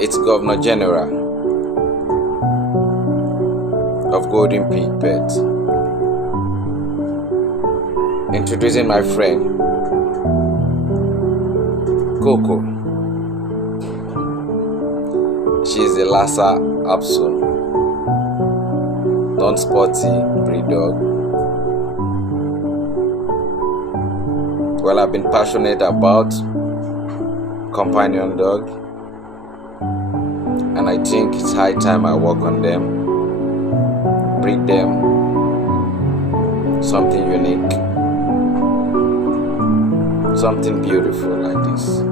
It's Governor General of Golden Peak Pet. Introducing my friend Coco. She is a Lhasa Apso, non-sporty breed dog. Well, I've been passionate about companion dog, and I think it's high time I work on them, breed them something unique, something beautiful like this.